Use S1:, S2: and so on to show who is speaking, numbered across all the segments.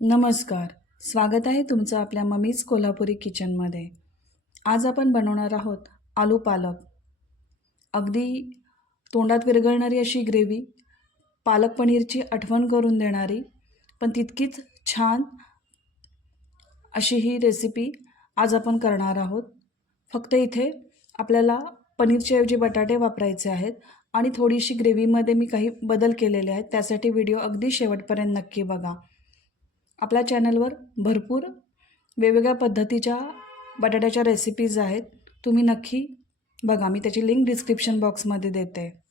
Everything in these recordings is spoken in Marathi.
S1: नमस्कार. स्वागत आहे तुमचं आपल्या मम्मीज कोल्हापुरी किचनमध्ये. आज आपण बनवणार आहोत आलू पालक. अगदी तोंडात विरघळणारी अशी ग्रेव्ही पालक पनीरची आठवण करून देणारी पण तितकीच छान अशी ही रेसिपी आज आपण करणार आहोत. फक्त इथे आपल्याला पनीरच्या ऐवजी बटाटे वापरायचे आहेत आणि थोडीशी ग्रेव्हीमध्ये मी काही बदल केलेले आहेत त्यासाठी व्हिडिओ अगदी शेवटपर्यंत नक्की बघा. आपल्या चॅनलवर भरपूर वेगवेगळ्या पद्धतीच्या बटाट्याच्या रेसिपीज आहेत. तुम्ही नक्की बघा. मी त्याची लिंक डिस्क्रिप्शन बॉक्समध्ये देते.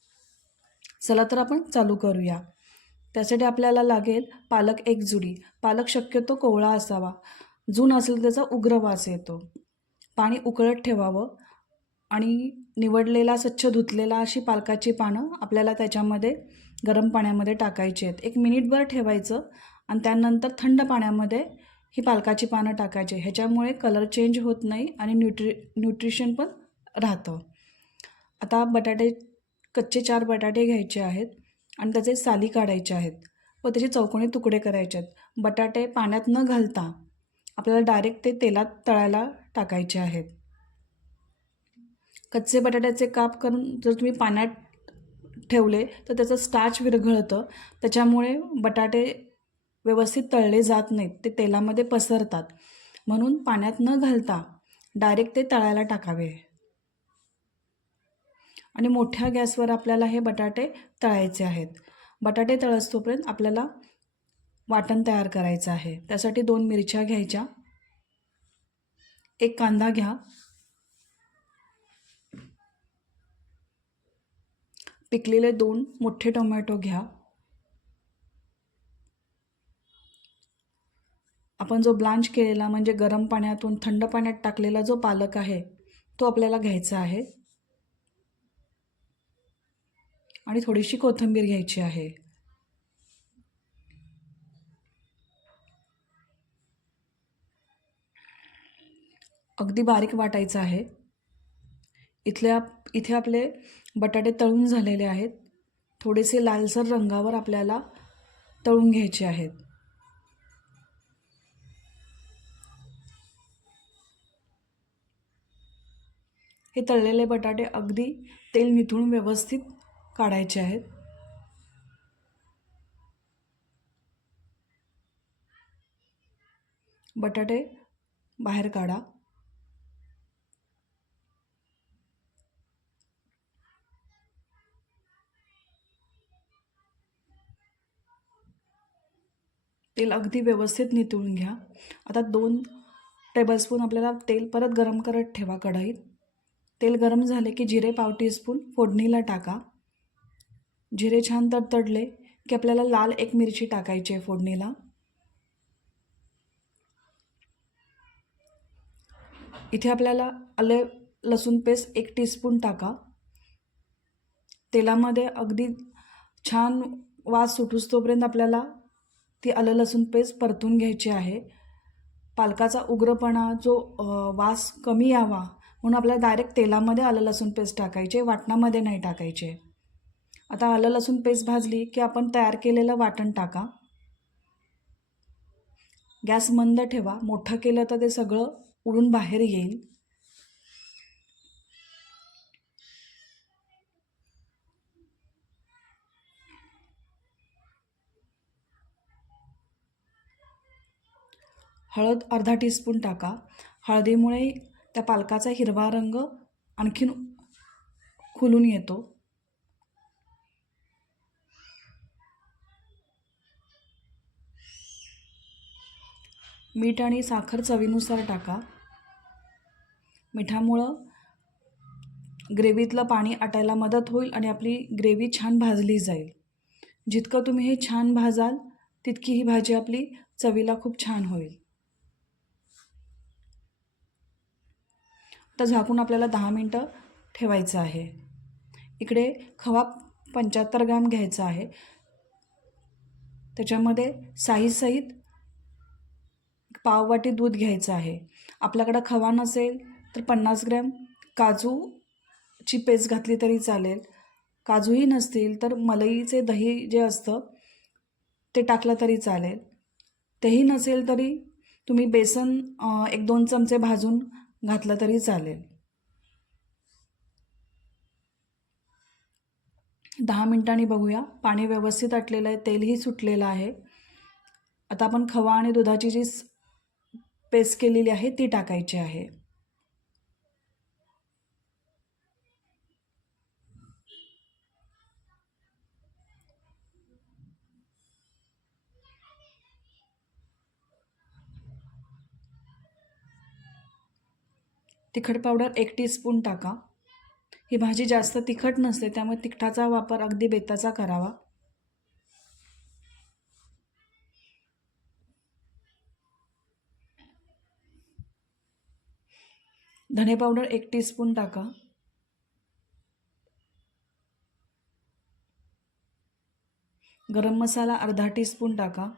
S1: चला तर आपण चालू करूया. त्यासाठी आपल्याला लागेल पालक एक जुडी. पालक शक्यतो कोवळा असावा. जून असेल त्याचा उग्र वास येतो. पाणी उकळत ठेवावं आणि निवडलेला स्वच्छ धुतलेला अशी पालकाची पानं आपल्याला त्याच्यामध्ये गरम पाण्यामध्ये टाकायची आहेत. एक मिनिटभर ठेवायचं आणि त्यानंतर थंड पाण्यामध्ये ही पालकाची पानं टाकायची. ह्याच्यामुळे कलर चेंज होत नाही आणि न्यूट्रि न्यूट्रिशन पण राहतं. आता बटाटे कच्चे चार बटाटे घ्यायचे आहेत आणि त्याचे साली काढायचे आहेत व त्याचे चौकोनी तुकडे करायचे आहेत. बटाटे पाण्यात न घालता आपल्याला डायरेक्ट ते तेलात तळायला टाकायचे आहेत. कच्चे बटाट्याचे काप करून जर तुम्ही पाण्यात ठेवले तर त्याचं स्टार्च विरघळतं. त्याच्यामुळे बटाटे व्यवस्थित तळले जात नाहीत ते तेलामध्ये पसरतात. म्हणून पाण्यात न घालता डायरेक्ट ते तळायला टाकावे. आणि मोठ्या गॅसवर आपल्याला हे बटाटे तळायचे आहेत. बटाटे तळसतोपर्यंत आपल्याला वाटण तयार करायचं आहे. त्यासाठी दोन मिरच्या घ्यायच्या. एक कांदा घ्या. पिकलेले दोन मोठे टोमॅटो घ्या. आपण जो ब्लांच केलेला म्हणजे गरम पाण्यातून थंड पाण्यात टाकलेला जो पालक आहे तो आपल्याला घ्यायचा आहे. आणि थोडीशी कोथिंबीर घ्यायची आहे. अगदी बारीक वाटायचं आहे. इथल्या इथे आपले बटाटे तळून झालेले आहेत. थोडेसे लालसर रंगावर आपल्याला तळून घ्यायचे आहेत. हे तळलेले बटाटे अगदी तेल निथळून व्यवस्थित काढायचे आहेत. बटाटे बाहेर काढा. तेल अगदी व्यवस्थित नितळून घ्या. आता दोन टेबलस्पून आपल्याला तेल परत गरम करत ठेवा कढईत. तेल गरम झाले की जिरे पाव टीस्पून फोडणीला टाका. जिरे छान तडतडले की आपल्याला लाल एक मिरची टाकायची आहे फोडणीला. इथे आपल्याला आले लसूण पेस्ट एक टीस्पून टाका. तेलामध्ये अगदी छान वास सुटूस तोपर्यंत आपल्याला ती आलं लसूण पेस्ट परतून घ्यायची आहे. पालकाचा उग्रपणा जो वास कमी यावा म्हणून आपल्याला डायरेक्ट तेलामध्ये आलं लसूण पेस्ट टाकायचे वाटणामध्ये नाही टाकायचे. आता आलं लसूण पेस्ट भाजली की आपण तयार केलेलं वाटण टाका. गॅस मंद ठेवा मोठं केलं तर ते सगळं उडून बाहेर येईल. हळद अर्धा टीस्पून टाका. हळदीमुळे त्या पालकाचा हिरवा रंग आणखीन खुलून येतो. मीठ आणि साखर चवीनुसार टाका. मिठामुळं ग्रेव्हीतलं पाणी आटायला मदत होईल आणि आपली ग्रेव्ही छान भाजली जाईल. जितकं तुम्ही हे छान भाजाल तितकी ही भाजी आपली चवीला खूप छान होईल. तर झाकून आपल्याला दहा मिनटं ठेवायचं आहे. इकडे खवा पंच्याहत्तर ग्रॅम घ्यायचा आहे. त्याच्यामध्ये साईसहित पाववाटी दूध घ्यायचं आहे. आपल्याकडं खवा नसेल तर पन्नास ग्रॅम काजूची पेस्ट घातली तरी चालेल. काजूही नसतील तर मलईचे दही जे असतं ते टाकलं तरी चालेल. तेही नसेल तरी तुम्ही बेसन एक दोन चमचे भाजून घातलं तरी चालेल. दहा मिनिटांनी बघूया. पाणी व्यवस्थित आटलेलं आहे तेलही सुटलेलं आहे. आता आपण खवा आणि दुधाची जी पेस्ट केलेली आहे ती टाकायची आहे. तिखट पावडर एक टीस्पून टाका. ही भाजी जास्त तिखट नसते त्यामुळे तिखटाचा वापर अगदी बेताचा करावा. धने पावडर एक टीस्पून टाका. गरम मसाला अर्धा टीस्पून टाका.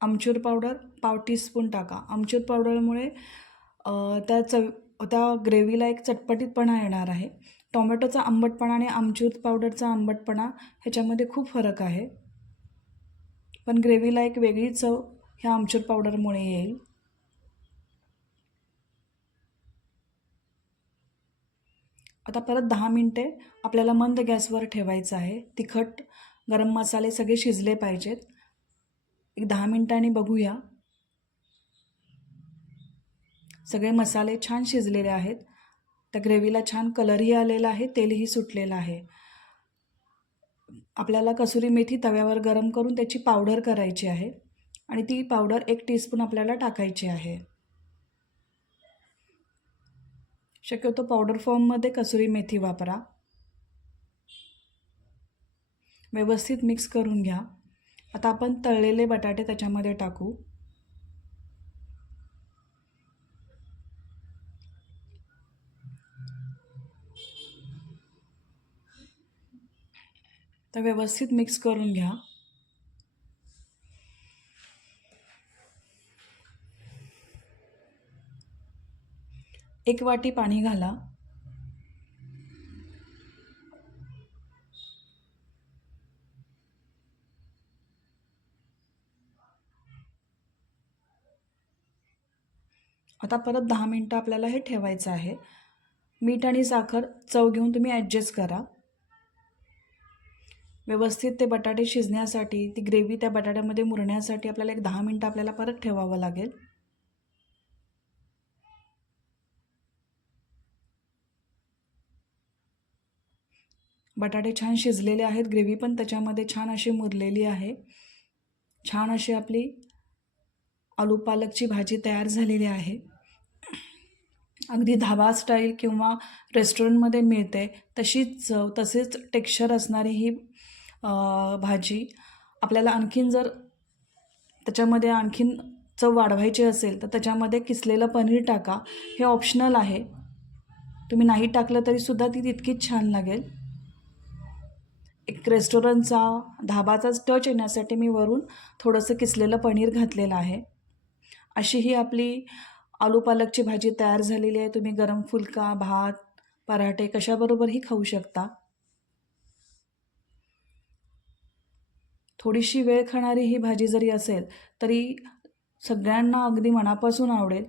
S1: आमचूर पावडर पाव टीस्पून टाका. आमचूर पावडरमुळे त्या चव त्या ग्रेव्हीला एक चटपटीतपणा येणार आहे. टोमॅटोचा आंबटपणा आणि आमचूर पावडरचा आंबटपणा ह्याच्यामध्ये खूप फरक आहे. पण ग्रेव्हीला एक वेगळी चव ह्या आमचूर पावडरमुळे येईल. आता परत दहा मिनटे आपल्याला मंद गॅसवर ठेवायचं आहे. तिखट गरम मसाले सगळे शिजले पाहिजेत. एक दहा मिनिटांनी बघूया. सगळे मसाले छान शिजलेले आहेत. त्या ग्रेव्हीला छान कलरही आलेला आहे तेलही सुटलेलं आहे. आपल्याला कसुरी मेथी तव्यावर गरम करून त्याची पावडर करायची आहे आणि ती पावडर एक टीस्पून आपल्याला टाकायची आहे. शक्यतो पावडर फॉर्ममध्ये कसुरी मेथी वापरा. व्यवस्थित मिक्स करून घ्या. आता आपण तळलेले बटाटे त्याच्यामध्ये टाकू. तर व्यवस्थित मिक्स करून घ्या. एक वाटी पाणी घाला. आता परत दहा मिनटं आपल्याला हे ठेवायचं आहे. मीठ आणि साखर चव घेऊन तुम्ही ॲडजस्ट करा. व्यवस्थित ते बटाटे शिजण्यासाठी ती ग्रेव्ही त्या बटाट्यामध्ये मुरण्यासाठी आपल्याला एक दहा मिनटं आपल्याला परत ठेवावं लागेल. बटाटे छान शिजलेले आहेत ग्रेव्ही पण त्याच्यामध्ये छान अशी मुरलेली आहे. छान अशी आपली आलू पालकची भाजी तयार झालेली आहे. अगदी धाबा स्टाईल किंवा रेस्टॉरंटमध्ये मिळते तशीच चव तसेच टेक्स्चर असणारी ही भाजी आपल्याला आणखीन जर त्याच्यामध्ये आणखीन चव वाढवायची असेल तर त्याच्यामध्ये किसलेलं पनीर टाका. हे ऑप्शनल आहे. तुम्ही नाही टाकलं तरीसुद्धा ती तितकीच छान लागेल. एक रेस्टॉरंटचा धाबाचाच टच येण्यासाठी मी वरून थोडंसं किसलेलं पनीर घातलेलं आहे. अशी ही आपली आलू पालकची भाजी तयार झालेली आहे. तुम्ही गरम फुलका भात पराठे कशाबरोबरही खाऊ शकता. थोडीशी वेळ खाणारी ही भाजी जरी असेल तरी सगळ्यांना अगदी मनापासून आवडेल.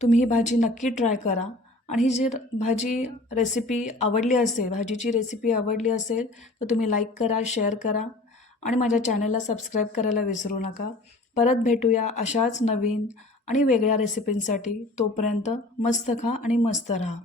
S1: तुम्ही ही भाजी नक्की ट्राय करा. आणि ही जर भाजी रेसिपी आवडली असेल भाजीची रेसिपी आवडली असेल तर तुम्ही लाईक करा शेअर करा. आणि माझ्या चॅनलला सबस्क्राईब करायला विसरू नका. परत भेटूया अशाच नवीन आणि वेगळ्या रेसिपींसाठी तोपर्यंत मस्त खा आणि मस्त राहा.